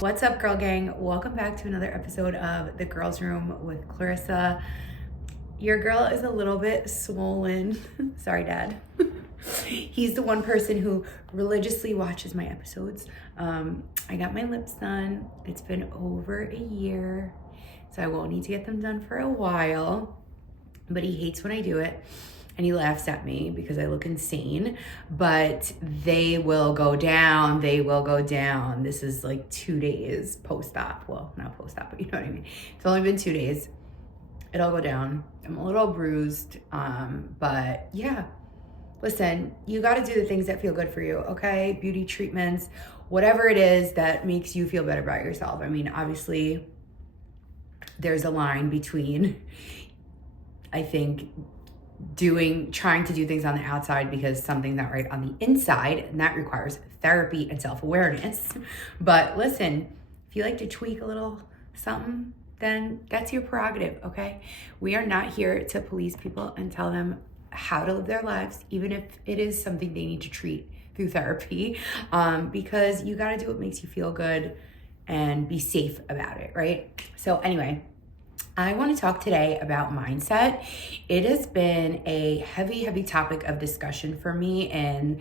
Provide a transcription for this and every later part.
What's up, girl gang? Welcome back to another episode of The Girls Room with Clarissa. Your girl is a little bit swollen. Sorry, Dad. He's the one person who religiously watches my episodes. I got my lips done. It's been over a year, so I won't need to get them done for a while, but he hates when I do it. And he laughs at me because I look insane, but they will go down. They will go down. This is like 2 days post-op. Well, not post-op, but you know what I mean. It's only been 2 days. It'll go down. I'm a little bruised, but yeah. Listen, you got to do the things that feel good for you, okay? Beauty treatments, whatever it is that makes you feel better about yourself. I mean, obviously, there's a line between, I think, trying to do things on the outside because something's not right on the inside, and that requires therapy and self-awareness. But listen, if you like to tweak a little something, then that's your prerogative, okay? We are not here to police people and tell them how to live their lives, even if it is something they need to treat through therapy, because you got to do what makes you feel good and be safe about it, right? So anyway, I want to talk today about mindset. It has been a heavy topic of discussion for me, and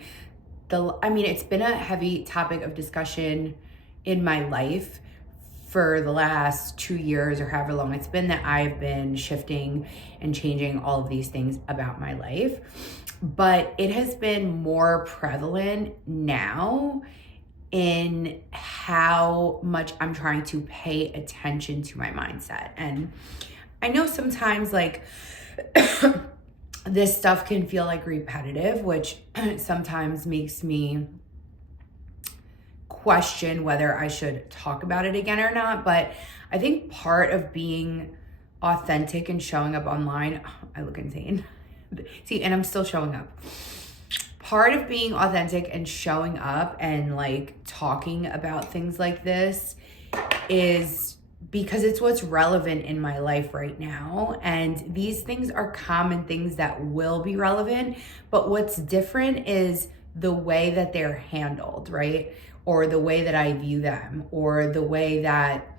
it's been a heavy topic of discussion in my life for the last 2 years or however long it's been that I've been shifting and changing all of these things about my life. But it has been more prevalent now in how much I'm trying to pay attention to my mindset. And I know sometimes like this stuff can feel like repetitive, which sometimes makes me question whether I should talk about it again or not. But I think part of being authentic and showing up online, I look insane. See, and I'm still showing up. Part of being authentic and showing up and like talking about things like this is because it's what's relevant in my life right now. And these things are common things that will be relevant, but what's different is the way that they're handled, right? Or the way that I view them, or the way that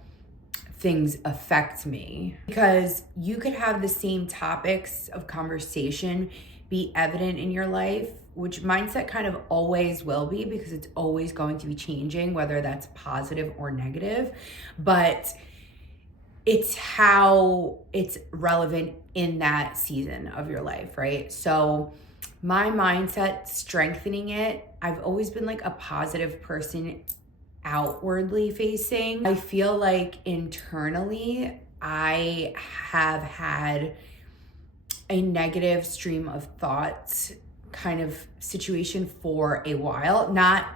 things affect me. Because you could have the same topics of conversation be evident in your life, which mindset kind of always will be, because it's always going to be changing, whether that's positive or negative. But it's how it's relevant in that season of your life, right? So my mindset, strengthening it, I've always been like a positive person outwardly facing. I feel like internally I have had a negative stream of thoughts kind of situation for a while, not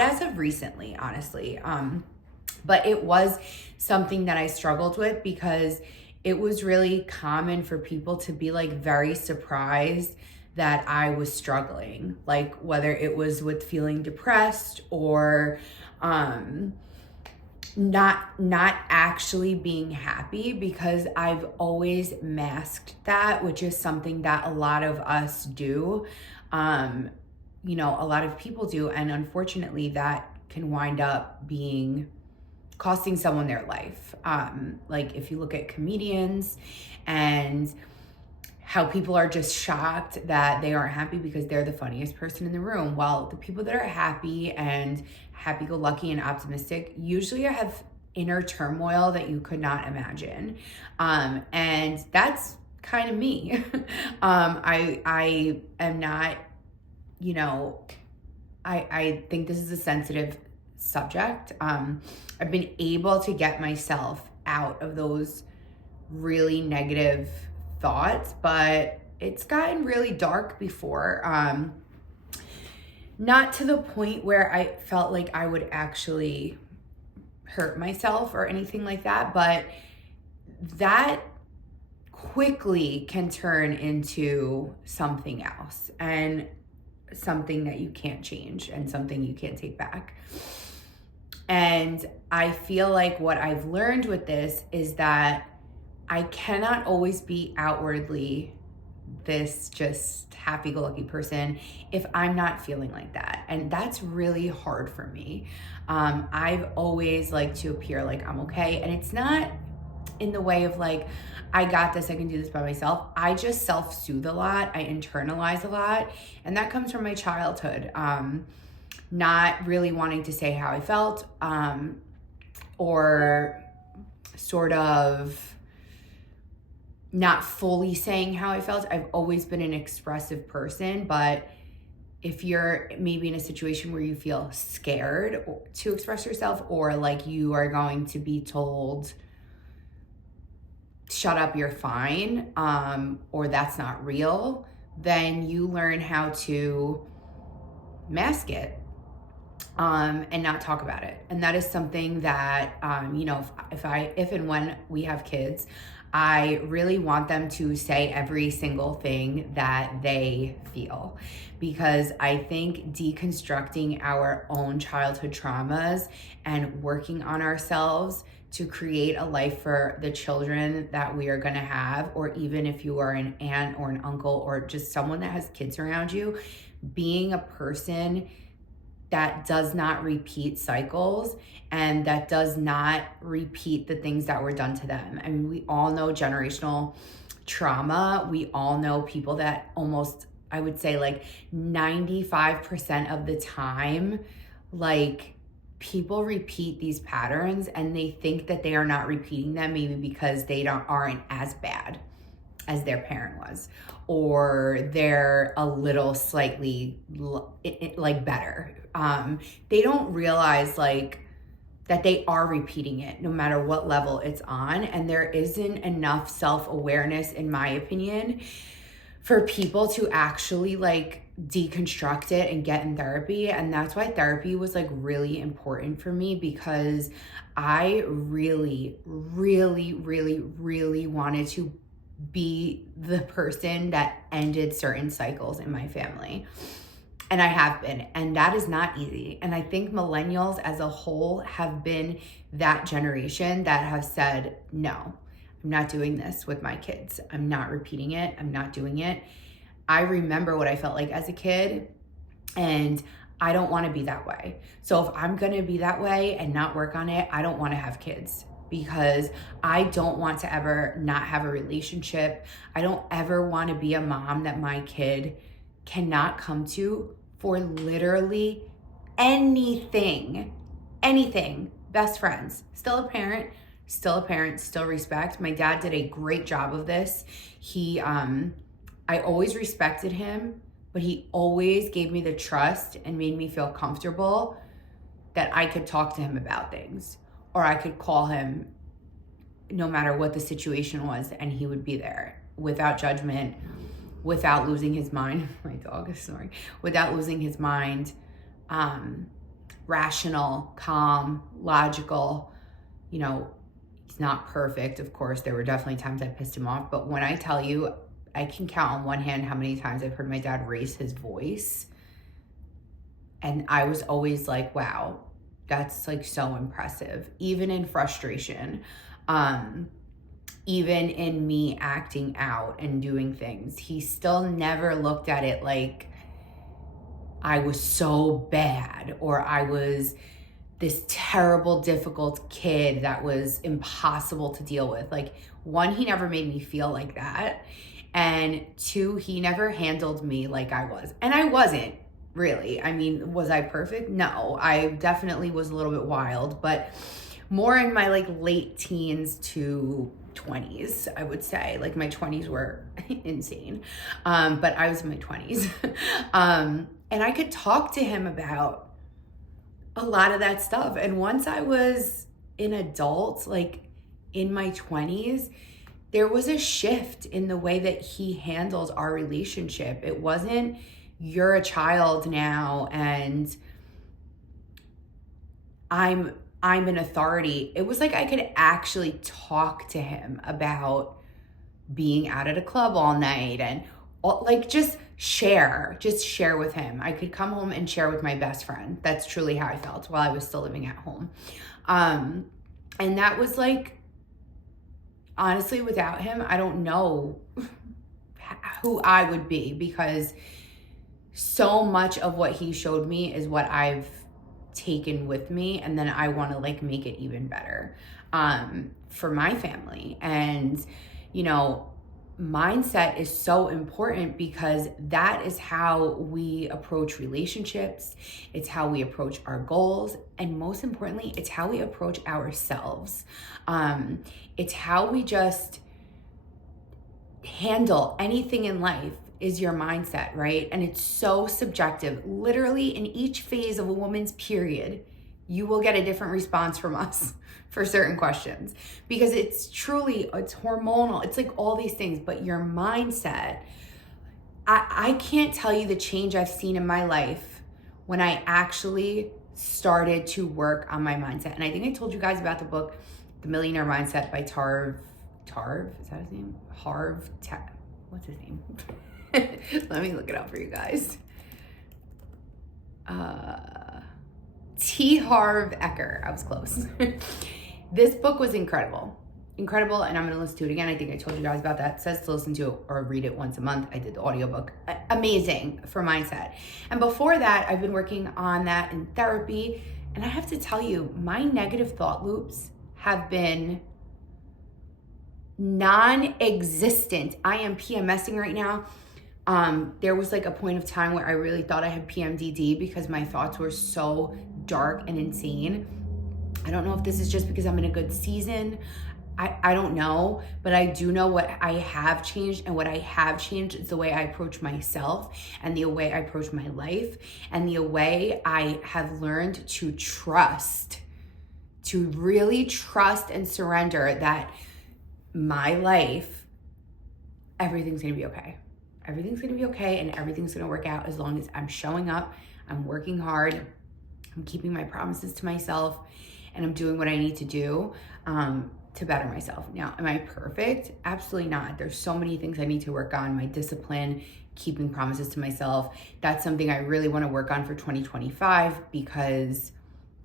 as of recently, honestly, but it was something that I struggled with because it was really common for people to be like very surprised that I was struggling, like whether it was with feeling depressed or not actually being happy, because I've always masked that, which is something that a lot of us do. A lot of people do, and unfortunately that can wind up costing someone their life. Like if you look at comedians and how people are just shocked that they aren't happy because they're the funniest person in the room. Well, the people that are happy and happy-go-lucky and optimistic usually have inner turmoil that you could not imagine. And that's kind of me. I am not, I think this is a sensitive subject. I've been able to get myself out of those really negative thoughts, but it's gotten really dark before. Not to the point where I felt like I would actually hurt myself or anything like that, but that quickly can turn into something else, and something that you can't change and something you can't take back. And I feel like what I've learned with this is that I cannot always be outwardly this just happy-go-lucky person if I'm not feeling like that. And that's really hard for me. I've always liked to appear like I'm okay. And it's not in the way of like, I got this, I can do this by myself. I just self-soothe a lot. I internalize a lot. And that comes from my childhood. Not really wanting to say how I felt, or sort of not fully saying how I felt. I've always been an expressive person, but if you're maybe in a situation where you feel scared to express yourself, or like you are going to be told, shut up, you're fine, or that's not real, then you learn how to mask it, and not talk about it. And that is something that, if and when we have kids, I really want them to say every single thing that they feel, because I think deconstructing our own childhood traumas and working on ourselves to create a life for the children that we are going to have, or even if you are an aunt or an uncle or just someone that has kids around you, being a person that does not repeat cycles and that does not repeat the things that were done to them. I mean, we all know generational trauma. We all know people that almost, I would say like 95% of the time, like people repeat these patterns and they think that they are not repeating them, maybe because they aren't as bad as their parent was, or they're a little slightly like better. They don't realize like that they are repeating it no matter what level it's on. And there isn't enough self-awareness, in my opinion, for people to actually like deconstruct it and get in therapy. And that's why therapy was like really important for me, because I really, really, really, really wanted to be the person that ended certain cycles in my family. And I have been, and that is not easy. And I think millennials as a whole have been that generation that have said, no, I'm not doing this with my kids. I'm not repeating it. I'm not doing it. I remember what I felt like as a kid, and I don't want to be that way. So if I'm going to be that way and not work on it, I don't want to have kids, because I don't want to ever not have a relationship. I don't ever want to be a mom that my kid cannot come to for literally anything. Best friends, still a parent, still respect. My dad did a great job of this. I always respected him, but he always gave me the trust and made me feel comfortable that I could talk to him about things, or I could call him no matter what the situation was, and he would be there without judgment, without losing his mind. My dog is snoring. Without losing his mind, rational, calm, logical. You know, he's not perfect, of course. There were definitely times I pissed him off, but when I tell you, I can count on one hand how many times I've heard my dad raise his voice. And I was always like, wow, that's like so impressive. Even in frustration, even in me acting out and doing things, he still never looked at it like I was so bad, or I was this terrible, difficult kid that was impossible to deal with. Like, one, he never made me feel like that. And two, he never handled me like I was. And I wasn't really. I mean, was I perfect? No, I definitely was a little bit wild, but more in my like late teens to 20s, I would say. Like my 20s were insane. But I was in my 20s. And I could talk to him about a lot of that stuff. And once I was an adult, like in my 20s, there was a shift in the way that he handled our relationship. It wasn't, you're a child now and I'm an authority. It was like I could actually talk to him about being out at a club all night and like just share with him. I could come home and share with my best friend. That's truly how I felt while I was still living at home. And that was like, honestly, without him, I don't know who I would be, because so much of what he showed me is what I've taken with me, and then I want to like make it even better for my family. And you know, mindset is so important because that is how we approach relationships, it's how we approach our goals, and most importantly, it's how we approach ourselves. It's how we just handle anything in life is your mindset, right? And it's so subjective. Literally in each phase of a woman's period, you will get a different response from us for certain questions because it's hormonal. It's like all these things, but your mindset, I can't tell you the change I've seen in my life when I actually started to work on my mindset. And I think I told you guys about the book, The Millionaire Mindset by Tarv, is that his name? What's his name? Let me look it up for you guys. T. Harv Eker. I was close. This book was incredible, and I'm going to listen to it again. I think I told you guys about that. It says to listen to it or read it once a month. I did the audiobook. Amazing for mindset. And before that, I've been working on that in therapy. And I have to tell you, my negative thought loops have been non-existent. I am PMSing right now. There was like a point of time where I really thought I had PMDD because my thoughts were so dark and insane. I don't know if this is just because I'm in a good season. I don't know, but I do know what I have changed, and what I have changed is the way I approach myself and the way I approach my life and the way I have learned to trust, to really trust and surrender that my life, everything's gonna be okay. Everything's gonna be okay, and everything's gonna work out as long as I'm showing up, I'm working hard, I'm keeping my promises to myself, and I'm doing what I need to do to better myself. Now, am I perfect? Absolutely not. There's so many things I need to work on. My discipline, keeping promises to myself, that's something I really wanna work on for 2025 because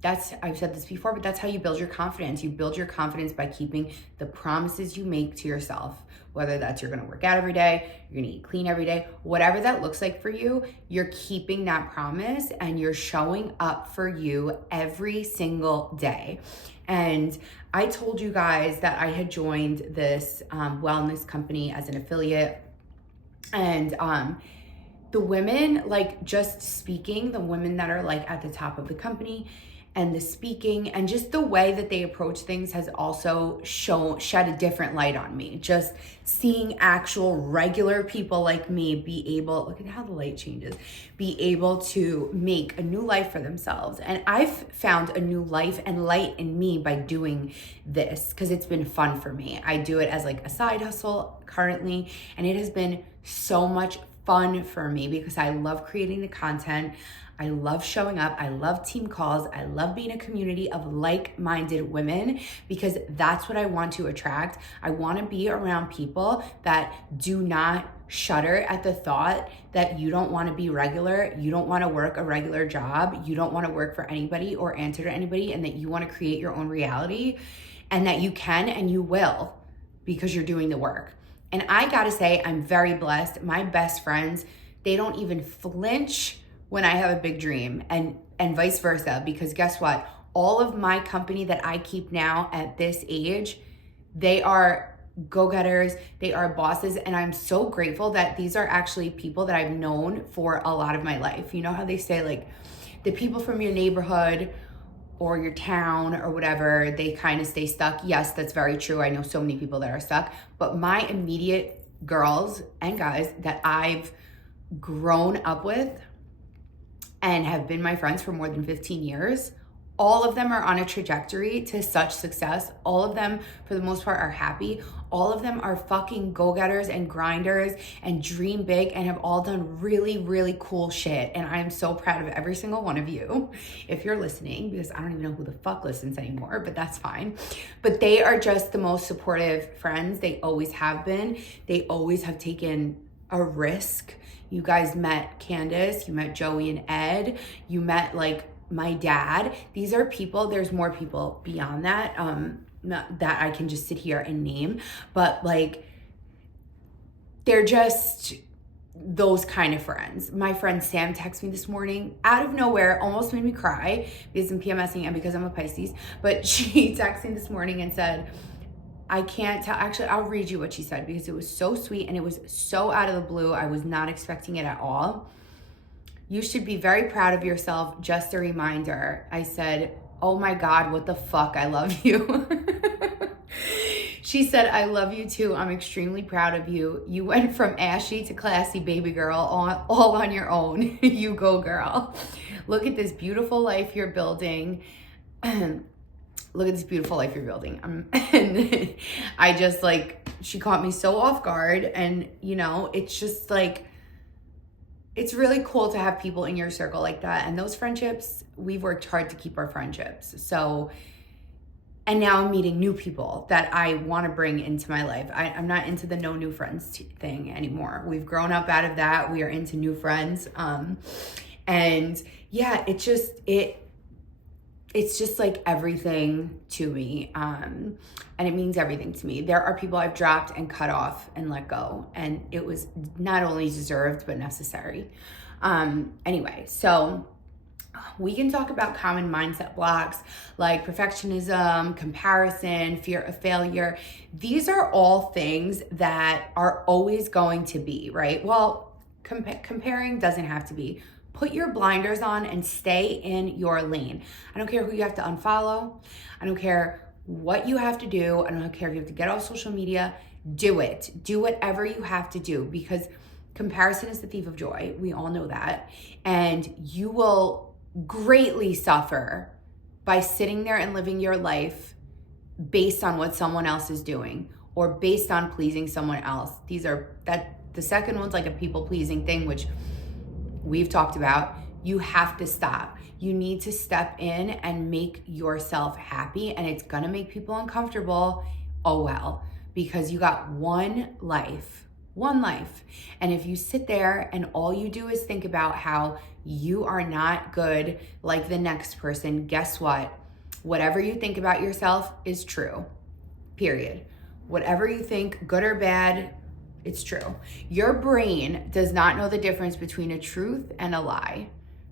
I've said this before, but that's how you build your confidence. You build your confidence by keeping the promises you make to yourself, whether that's you're gonna work out every day, you're gonna eat clean every day, whatever that looks like for you, you're keeping that promise and you're showing up for you every single day. And I told you guys that I had joined this wellness company as an affiliate, and the women, like just speaking, the women that are like at the top of the company, and the speaking and just the way that they approach things has also shed a different light on me. Just seeing actual regular people like me be able, look at how the light changes, be able to make a new life for themselves. And I've found a new life and light in me by doing this because it's been fun for me. I do it as like a side hustle currently, and it has been so much fun for me because I love creating the content. I love showing up. I love team calls. I love being a community of like-minded women because that's what I want to attract. I want to be around people that do not shudder at the thought that you don't want to be regular, you don't want to work a regular job, you don't want to work for anybody or answer to anybody, and that you want to create your own reality, and that you can and you will because you're doing the work. And I gotta say, I'm very blessed. My best friends, they don't even flinch when I have a big dream, and vice versa, because guess what? All of my company that I keep now at this age, they are go-getters, they are bosses, and I'm so grateful that these are actually people that I've known for a lot of my life. You know how they say like the people from your neighborhood or your town or whatever, they kind of stay stuck. Yes, that's very true. I know so many people that are stuck, but my immediate girls and guys that I've grown up with and have been my friends for more than 15 years, all of them are on a trajectory to such success. All of them, for the most part, are happy. All of them are fucking go-getters and grinders and dream big and have all done really, really cool shit. And I am so proud of every single one of you, if you're listening, because I don't even know who the fuck listens anymore, but that's fine. But they are just the most supportive friends. They always have been. They always have taken a risk. You guys met Candace, you met Joey and Ed, you met like my dad. These are people, there's more people beyond that, that I can just sit here and name, but like, they're just, those kind of friends. My friend Sam texted me this morning out of nowhere, almost made me cry because I'm PMSing and because I'm a Pisces. But she texted me this morning and said, I can't tell. Actually, I'll read you what she said because it was so sweet and it was so out of the blue. I was not expecting it at all. You should be very proud of yourself. Just a reminder. I said, oh my God, what the fuck? I love you. She said, I love you too. I'm extremely proud of you. You went from ashy to classy, baby girl, all on your own. You go, girl. Look at this beautiful life you're building. Look at this beautiful life you're building. And I just like, she caught me so off guard. And, you know, it's just like, it's really cool to have people in your circle like that. And those friendships, we've worked hard to keep our friendships. So, and now I'm meeting new people that I want to bring into my life. I'm not into the no new friends thing anymore. We've grown up out of that. We are into new friends. And yeah, it's just like everything to me. And it means everything to me. There are people I've dropped and cut off and let go. And it was not only deserved, but necessary. Anyway, so we can talk about common mindset blocks like perfectionism, comparison, fear of failure. These are all things that are always going to be, right? Well, comparing doesn't have to be. Put your blinders on and stay in your lane. I don't care who you have to unfollow. I don't care what you have to do. I don't care if you have to get off social media. Do it. Do whatever you have to do because comparison is the thief of joy. We all know that. And you will greatly suffer by sitting there and living your life based on what someone else is doing or based on pleasing someone else. The second one's like a people pleasing thing, which we've talked about. You have to stop. You need to step in and make yourself happy, and it's gonna make people uncomfortable. Oh well, because you got one life. And if you sit there and all you do is think about how you are not good like the next person, guess what? Whatever you think about yourself is true, period. Whatever you think, good or bad, it's true. Your brain does not know the difference between a truth and a lie.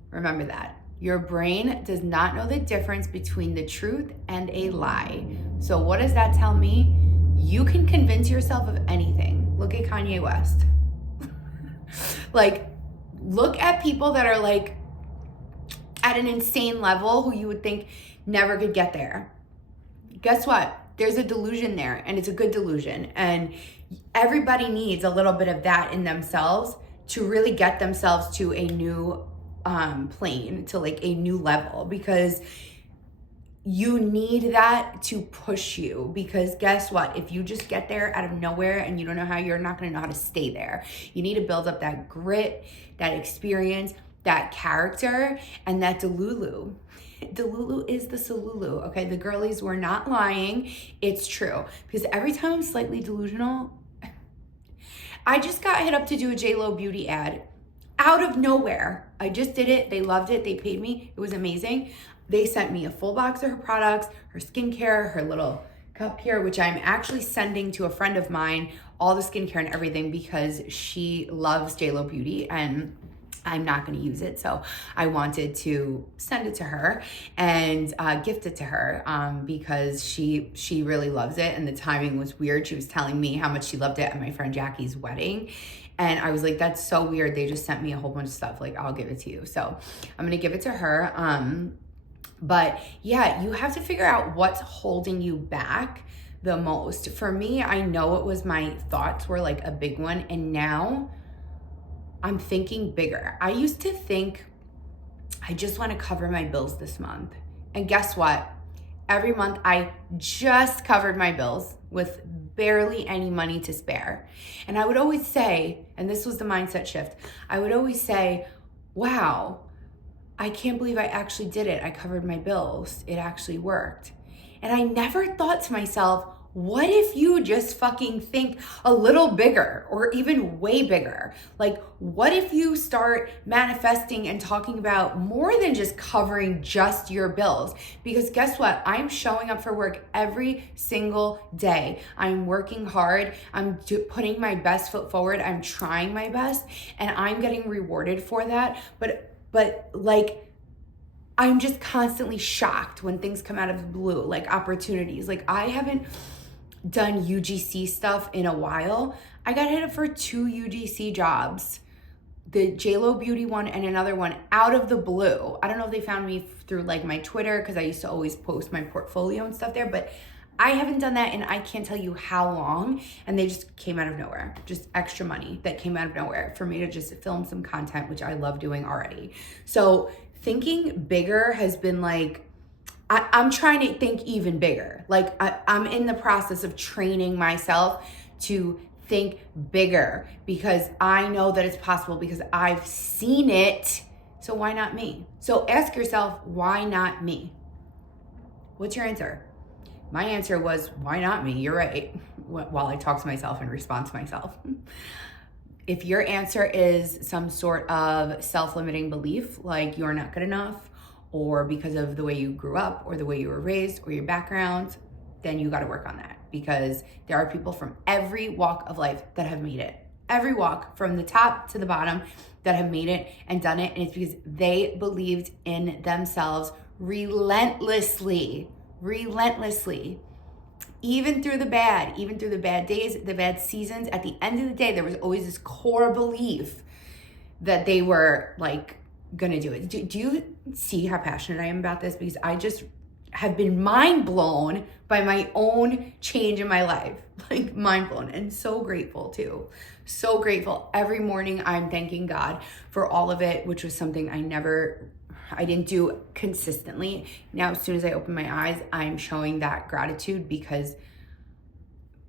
Remember that. Your brain does not know the difference between the truth and a lie. So what does that tell me? You can convince yourself of anything. Look at Kanye West. Like, look at people that are like at an insane level who you would think never could get there. Guess what? There's a delusion there, and it's a good delusion. And everybody needs a little bit of that in themselves to really get themselves to a new plane, to like a new level, because you need that to push you. Because guess what? If you just get there out of nowhere and you don't know how, you're not going to know how to stay there. You need to build up that grit, that experience, that character, and that delulu. Delulu is the solulu, okay? The girlies were not lying. It's true. Because every time I'm slightly delusional, I just got hit up to do a JLo beauty ad out of nowhere. I just did it. They loved it. They paid me. It was amazing. They sent me a full box of her products, her skincare, her little cup here, which I'm actually sending to a friend of mine, all the skincare and everything, because she loves JLo Beauty and I'm not going to use it. So I wanted to send it to her and gift it to her because she really loves it. And the timing was weird. She was telling me how much she loved it at my friend Jackie's wedding. And I was like, that's so weird. They just sent me a whole bunch of stuff. Like, I'll give it to you. So I'm going to give it to her. But yeah, you have to figure out what's holding you back the most. For me, I know it was my thoughts were like a big one. And now I'm thinking bigger. I used to think I just want to cover my bills this month. And guess what? Every month I just covered my bills with barely any money to spare. And I would always say, and this was the mindset shift, I would always say, wow, I can't believe I actually did it. I covered my bills. It actually worked. And I never thought to myself, what if you just fucking think a little bigger or even way bigger? Like, what if you start manifesting and talking about more than just covering just your bills? Because guess what? I'm showing up for work every single day. I'm working hard. I'm putting my best foot forward. I'm trying my best and I'm getting rewarded for that. But like, I'm just constantly shocked when things come out of the blue, like opportunities. Like, I haven't done UGC stuff in a while. I got hit up for 2 UGC jobs, the JLo Beauty one and another one, out of the blue. I don't know if they found me through like my Twitter, because I used to always post my portfolio and stuff there, but I haven't done that and I can't tell you how long, and they just came out of nowhere. Just extra money that came out of nowhere for me to just film some content, which I love doing already. So thinking bigger has been like, I'm trying to think even bigger. Like I'm in the process of training myself to think bigger, because I know that it's possible, because I've seen it. So why not me? So ask yourself, why not me? What's your answer? My answer was, why not me? You're right. While I talk to myself and respond to myself. If your answer is some sort of self-limiting belief, like you're not good enough, or because of the way you grew up, or the way you were raised, or your background, then you got to work on that, because there are people from every walk of life that have made it. Every walk, from the top to the bottom, that have made it and done it. And it's because they believed in themselves relentlessly. Even through the bad days, the bad seasons, at the end of the day, there was always this core belief that they were like gonna do it. Do you see how passionate I am about this? Because I just have been mind blown by my own change in my life. Like, mind blown, and so grateful too. So grateful. Every morning I'm thanking God for all of it, which was something I didn't do consistently. Now, as soon as I open my eyes, I'm showing that gratitude, because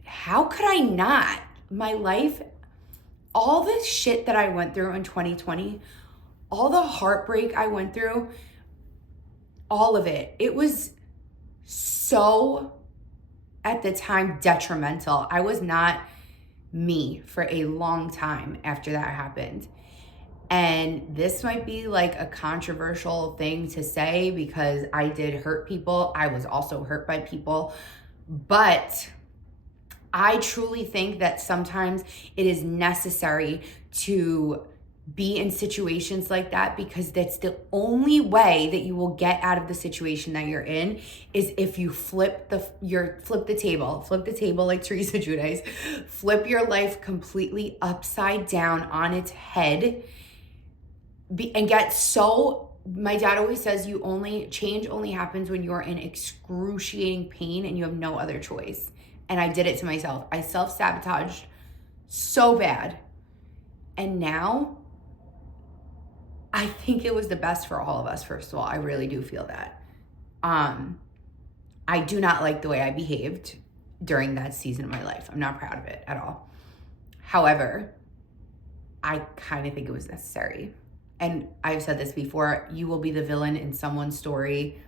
how could I not? My life, all the shit that I went through in 2020, all the heartbreak I went through, all of it, it was so, at the time, detrimental. I was not me for a long time after that happened. And this might be like a controversial thing to say, because I did hurt people. I was also hurt by people. But I truly think that sometimes it is necessary to be in situations like that, because that's the only way that you will get out of the situation that you're in, is if you flip the table like Teresa Giudice, flip your life completely upside down on its head, and get so, my dad always says, change only happens when you're in excruciating pain and you have no other choice. And I did it to myself. I self-sabotaged so bad. And now I think it was the best for all of us. First of all, I really do feel that. I do not like the way I behaved during that season of my life. I'm not proud of it at all. However, I kind of think it was necessary. And I've said this before, you will be the villain in someone's story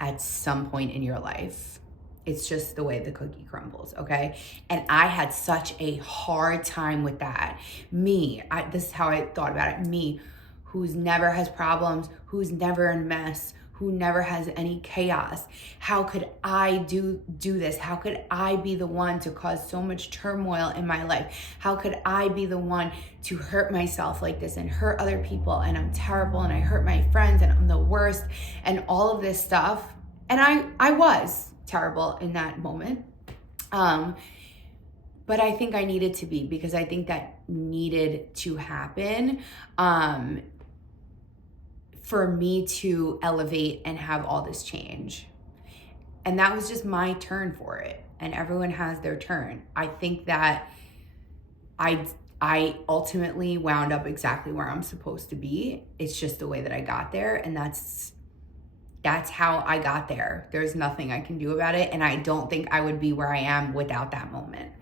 at some point in your life. It's just the way the cookie crumbles, okay? And I had such a hard time with that. This is how I thought about it. Me, who's never has problems, who's never in mess, who never has any chaos. How could I do this? How could I be the one to cause so much turmoil in my life? How could I be the one to hurt myself like this and hurt other people? And I'm terrible, and I hurt my friends, and I'm the worst, and all of this stuff. And I was terrible in that moment. But I think I needed to be, because I think that needed to happen for me to elevate and have all this change. And that was just my turn for it. And everyone has their turn. I think that I ultimately wound up exactly where I'm supposed to be. It's just the way that I got there. And that's how I got there. There's nothing I can do about it. And I don't think I would be where I am without that moment.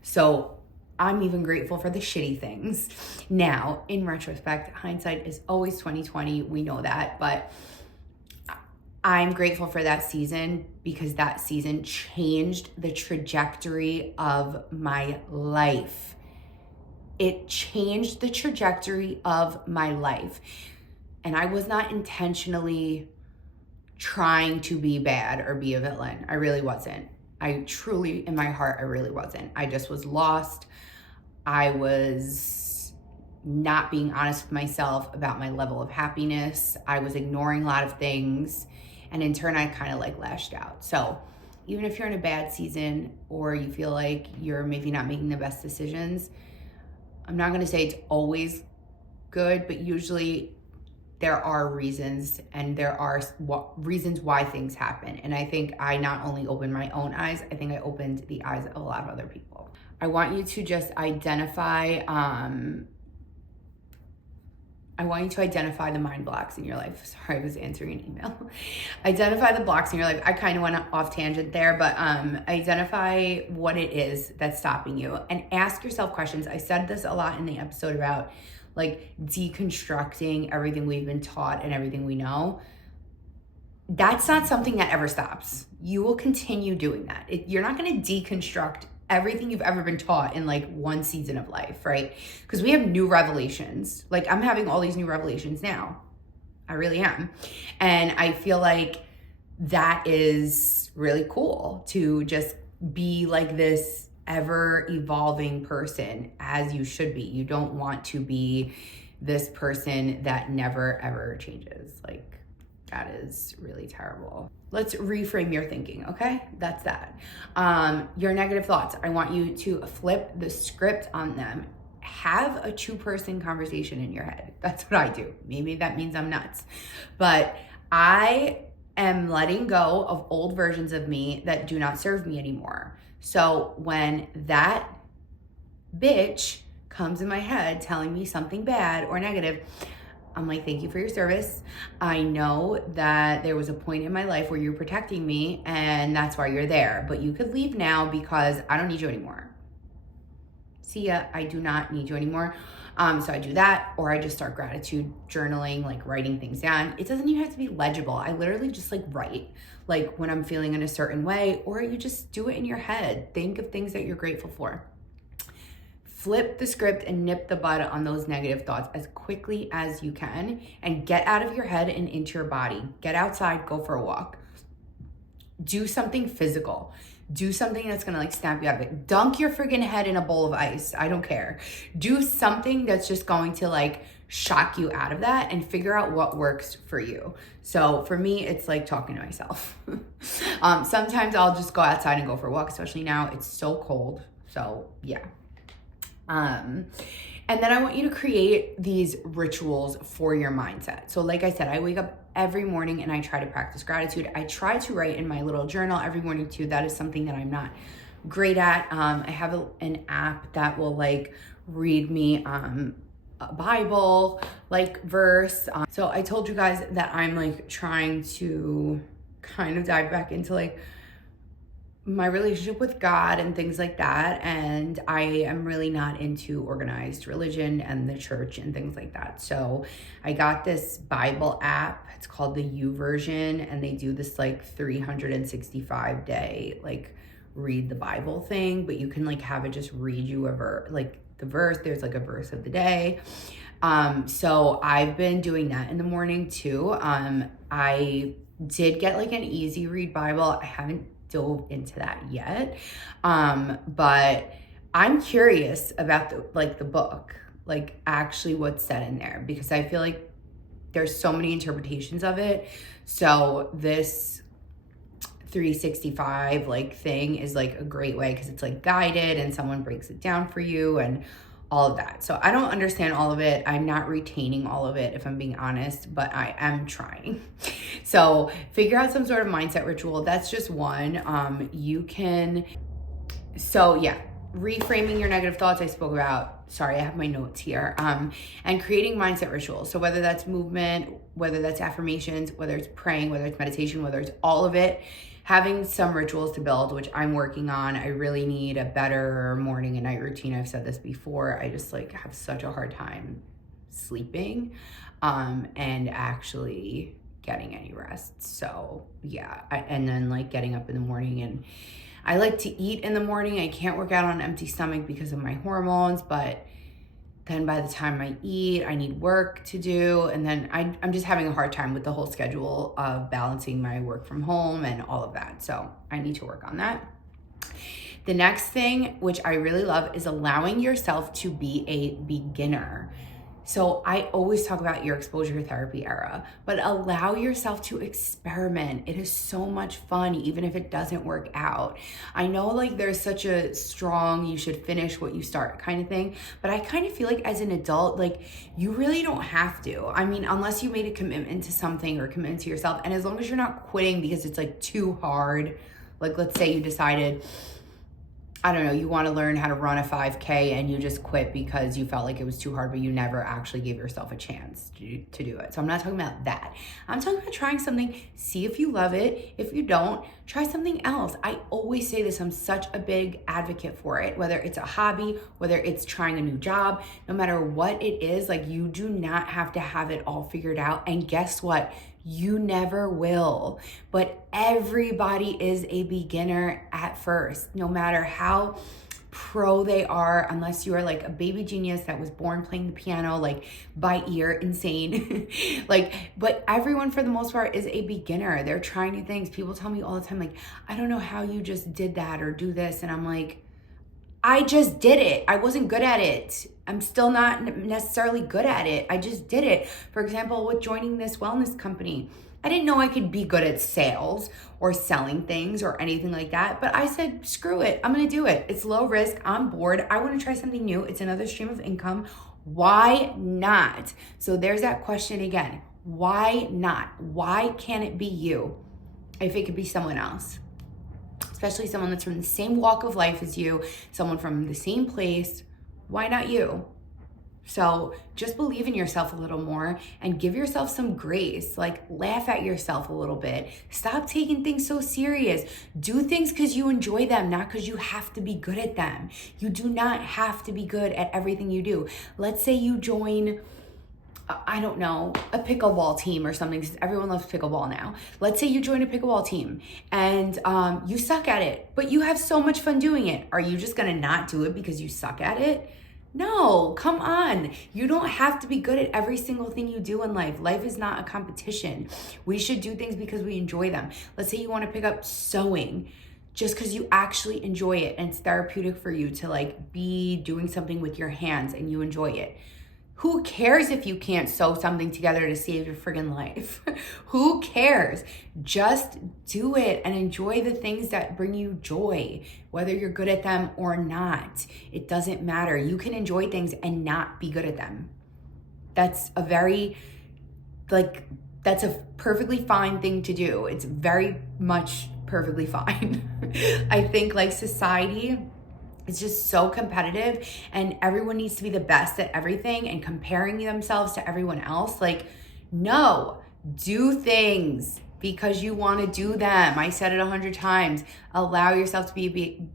So I'm even grateful for the shitty things. Now, in retrospect, hindsight is always 20/20. We know that, but I'm grateful for that season because that season changed the trajectory of my life. It changed the trajectory of my life. And I was not intentionally trying to be bad or be a villain. I really wasn't. I truly, in my heart, I really wasn't. I just was lost. I was not being honest with myself about my level of happiness. I was ignoring a lot of things. And in turn, I kind of like lashed out. So even if you're in a bad season or you feel like you're maybe not making the best decisions, I'm not going to say it's always good, but usually there are reasons, and there are reasons why things happen. And I think I not only opened my own eyes, I think I opened the eyes of a lot of other people. I want you to just identify, the mind blocks in your life. Sorry, I was answering an email. Identify the blocks in your life. I kind of went off tangent there, but identify what it is that's stopping you and ask yourself questions. I said this a lot in the episode about like deconstructing everything we've been taught and everything we know. That's not something that ever stops. You will continue doing that. You're not going to deconstruct everything you've ever been taught in like one season of life, right? Because we have new revelations. Like I'm having all these new revelations now. I really am. And I feel like that is really cool to just be like this ever evolving person as you should be. You don't want to be this person that never ever changes. Like that is really terrible. Let's reframe your thinking, okay? That's that. Your negative thoughts, I want you to flip the script on them. Have a two-person conversation in your head. That's what I do. Maybe that means I'm nuts. But I am letting go of old versions of me that do not serve me anymore. So when that bitch comes in my head telling me something bad or negative, I'm like, thank you for your service. I know that there was a point in my life where you're protecting me and that's why you're there. But you could leave now because I don't need you anymore. See ya, I do not need you anymore. So I do that, or I just start gratitude journaling, like writing things down. It doesn't even have to be legible. I literally just like write, like when I'm feeling in a certain way, or you just do it in your head. Think of things that you're grateful for. Flip the script and nip the bud on those negative thoughts as quickly as you can and get out of your head and into your body. Get outside, go for a walk. Do something physical. Do something that's gonna like snap you out of it. Dunk your friggin' head in a bowl of ice. I don't care. Do something that's just going to like shock you out of that and figure out what works for you. So for me, it's like talking to myself. Sometimes I'll just go outside and go for a walk, especially now it's so cold. So yeah. And then I want you to create these rituals for your mindset. So like I said, I wake up every morning and I try to practice gratitude. I try to write in my little journal every morning too. That is something that I'm not great at. I have an app that will like read me a Bible like verse. So I told you guys that I'm like trying to kind of dive back into like my relationship with God and things like that. And I am really not into organized religion and the church and things like that. So I got this Bible app. It's called the U version. And they do this like 365 day, like read the Bible thing, but you can like have it just read you like the verse. There's like a verse of the day. So I've been doing that in the morning too. I did get like an easy read Bible. I haven't dove into that yet. But I'm curious about the book, like actually what's said in there, because I feel like there's so many interpretations of it. So this 365 like thing is like a great way because it's like guided and someone breaks it down for you and all of that. So I don't understand all of it. I'm not retaining all of it, if I'm being honest, but I am trying. So figure out some sort of mindset ritual. That's just one. Reframing your negative thoughts I spoke about. Sorry, I have my notes here. And creating mindset rituals. So whether that's movement, whether that's affirmations, whether it's praying, whether it's meditation, whether it's all of it, having some rituals to build, which I'm working on. I really need a better morning and night routine. I've said this before. I just like have such a hard time sleeping and actually getting any rest. So yeah, and then like getting up in the morning, and I like to eat in the morning. I can't work out on an empty stomach because of my hormones, but then by the time I eat, I need work to do. And then I'm just having a hard time with the whole schedule of balancing my work from home and all of that. So I need to work on that. The next thing, which I really love, is allowing yourself to be a beginner. So I always talk about your exposure therapy era, but allow yourself to experiment. It is so much fun, even if it doesn't work out. I know like there's such a strong, you should finish what you start kind of thing, but I kind of feel like as an adult, like you really don't have to. I mean, unless you made a commitment to something or commitment to yourself, and as long as you're not quitting because it's like too hard, like let's say you decided, I don't know, you want to learn how to run a 5K and you just quit because you felt like it was too hard, but you never actually gave yourself a chance to do it. So I'm not talking about that. I'm talking about trying something, see if you love it. If you don't, try something else. I always say this, I'm such a big advocate for it, whether it's a hobby, whether it's trying a new job, no matter what it is, like you do not have to have it all figured out. And guess what? You never will, but everybody is a beginner at first, no matter how pro they are, unless you are like a baby genius that was born playing the piano, like by ear, insane. But everyone for the most part is a beginner. They're trying new things. People tell me all the time, like, I don't know how you just did that or do this. And I'm like, I just did it. I wasn't good at it. I'm still not necessarily good at it. I just did it. For example, with joining this wellness company, I didn't know I could be good at sales or selling things or anything like that. But I said, screw it. I'm going to do it. It's low risk. I'm bored. I want to try something new. It's another stream of income. Why not? So there's that question again. Why not? Why can't it be you if it could be someone else? Especially someone that's from the same walk of life as you, someone from the same place. Why not you? So just believe in yourself a little more and give yourself some grace. Like laugh at yourself a little bit. Stop taking things so serious. Do things because you enjoy them, not because you have to be good at them. You do not have to be good at everything you do. Let's say you join, I don't know, a pickleball team or something, because everyone loves pickleball now. Let's say you join a pickleball team and you suck at it, but you have so much fun doing it. Are you just gonna not do it because you suck at it? No, come on. You don't have to be good at every single thing you do in life. Life is not a competition. We should do things because we enjoy them. Let's say you want to pick up sewing just because you actually enjoy it and it's therapeutic for you to like be doing something with your hands and you enjoy it. Who cares if you can't sew something together to save your friggin' life? Who cares? Just do it and enjoy the things that bring you joy, whether you're good at them or not. It doesn't matter. You can enjoy things and not be good at them. That's a perfectly fine thing to do. It's very much perfectly fine. I think like society, it's just so competitive and everyone needs to be the best at everything and comparing themselves to everyone else. Like, no, do things because you want to do them. I said it 100 times. Allow yourself to be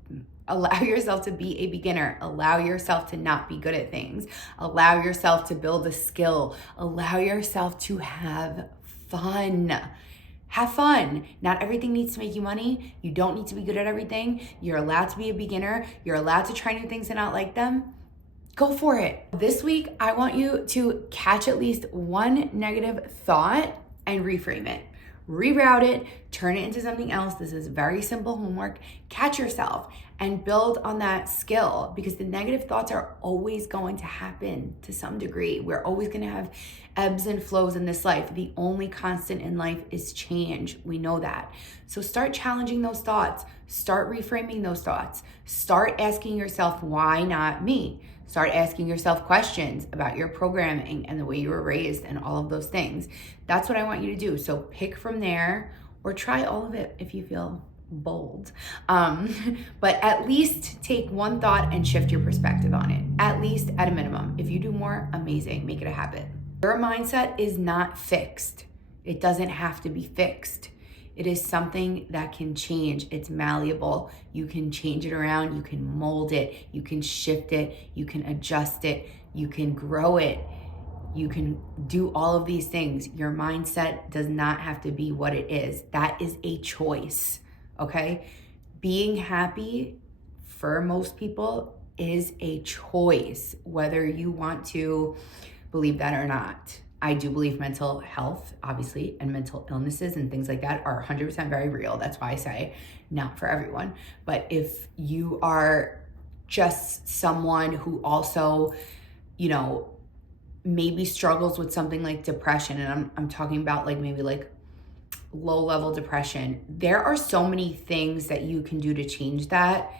a beginner. Allow yourself to not be good at things. Allow yourself to build a skill. Allow yourself to have fun. Have fun. Not everything needs to make you money. You don't need to be good at everything. You're allowed to be a beginner. You're allowed to try new things and not like them. Go for it. This week, I want you to catch at least one negative thought and reframe it. Reroute it, turn it into something else. This is very simple homework. Catch yourself and build on that skill because the negative thoughts are always going to happen to some degree. We're always going to have ebbs and flows in this life. The only constant in life is change. We know that. So start challenging those thoughts. Start reframing those thoughts. Start asking yourself, why not me? Start asking yourself questions about your programming and the way you were raised and all of those things. That's what I want you to do. So pick from there or try all of it if you feel bold. But at least take one thought and shift your perspective on it, at least at a minimum. If you do more, amazing, make it a habit. Your mindset is not fixed. It doesn't have to be fixed. It is something that can change. It's malleable. You can change it around. You can mold it. You can shift it. You can adjust it. You can grow it. You can do all of these things. Your mindset does not have to be what it is. That is a choice, okay? Being happy for most people is a choice, whether you want to believe that or not. I do believe mental health, obviously, and mental illnesses and things like that are 100% very real. That's why I say not for everyone. But if you are just someone who also, you know, maybe struggles with something like depression, and I'm talking about like maybe like low level depression, there are so many things that you can do to change that.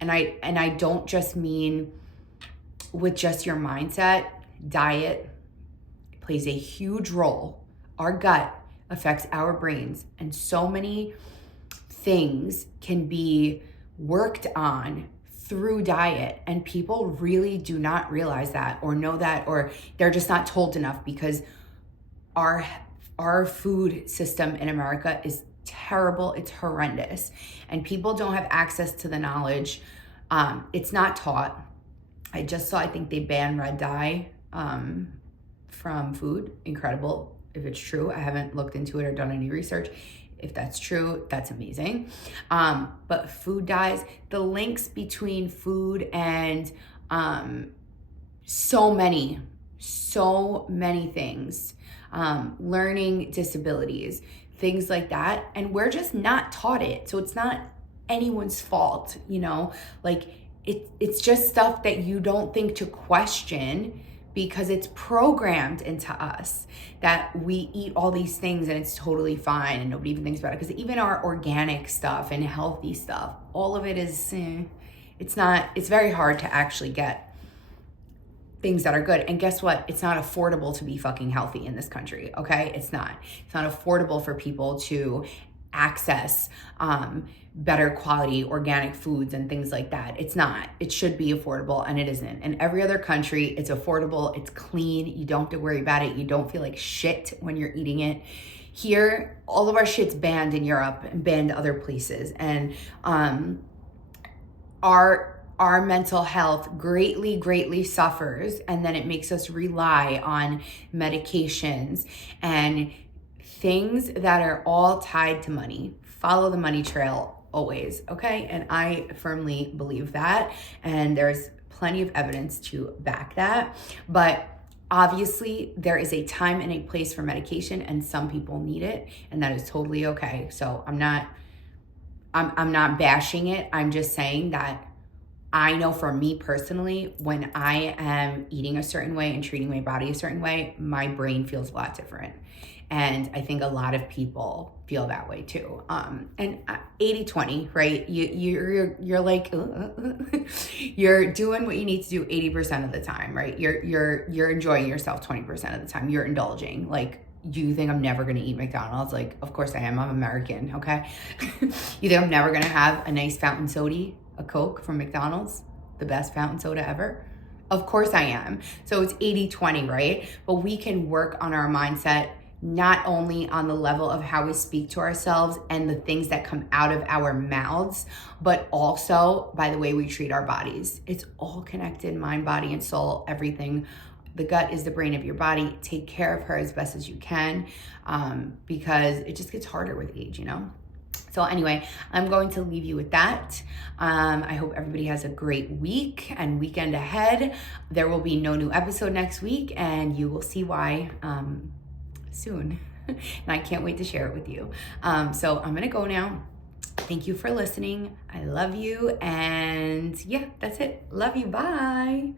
And I don't just mean with just your mindset. Diet plays a huge role. Our gut affects our brains, and so many things can be worked on through diet, and people really do not realize that or know that, or they're just not told enough, because our food system in America is terrible. It's horrendous, and people don't have access to the knowledge. It's not taught. I just saw, I think they banned red dye from food. Incredible if it's true. I haven't looked into it or done any research. If that's true, that's amazing. But food dyes, the links between food and so many things, learning disabilities, things like that. And we're just not taught it. So it's not anyone's fault, you know, like it's just stuff that you don't think to question, because it's programmed into us that we eat all these things and it's totally fine and nobody even thinks about it. Because even our organic stuff and healthy stuff, all of it is, it's very hard to actually get things that are good. And guess what? It's not affordable to be fucking healthy in this country, okay? It's not affordable for people to access better quality organic foods and things like that. It's not. It should be affordable, and it isn't. In every other country, it's affordable, it's clean, you don't have to worry about it, you don't feel like shit when you're eating it. Here, all of our shit's banned in Europe and banned other places, and our mental health greatly suffers, and then it makes us rely on medications and things that are all tied to money. Follow the money trail always, okay? And I firmly believe that, and there's plenty of evidence to back that. But obviously there is a time and a place for medication, and some people need it, and that is totally okay. So I'm not bashing it. I'm just saying that I know for me personally, when I am eating a certain way and treating my body a certain way, my brain feels a lot different. And I think a lot of people feel that way too. And 80-20, right? You're like, you're doing what you need to do 80% of the time, right? You're enjoying yourself 20% of the time. You're indulging. Like, do you think I'm never gonna eat McDonald's? Like, of course I am. I'm American, okay? You think I'm never gonna have a nice fountain soda, a Coke from McDonald's, the best fountain soda ever? Of course I am. So it's 80-20, right? But we can work on our mindset, not only on the level of how we speak to ourselves and the things that come out of our mouths, but also by the way we treat our bodies. It's all connected, mind, body, and soul, everything. The gut is the brain of your body. Take care of her as best as you can, because it just gets harder with age, you know? So anyway, I'm going to leave you with that. I hope everybody has a great week and weekend ahead. There will be no new episode next week, and you will see why soon. And I can't wait to share it with you. So I'm gonna go now. Thank you for listening. I love you. And yeah, that's it. Love you. Bye.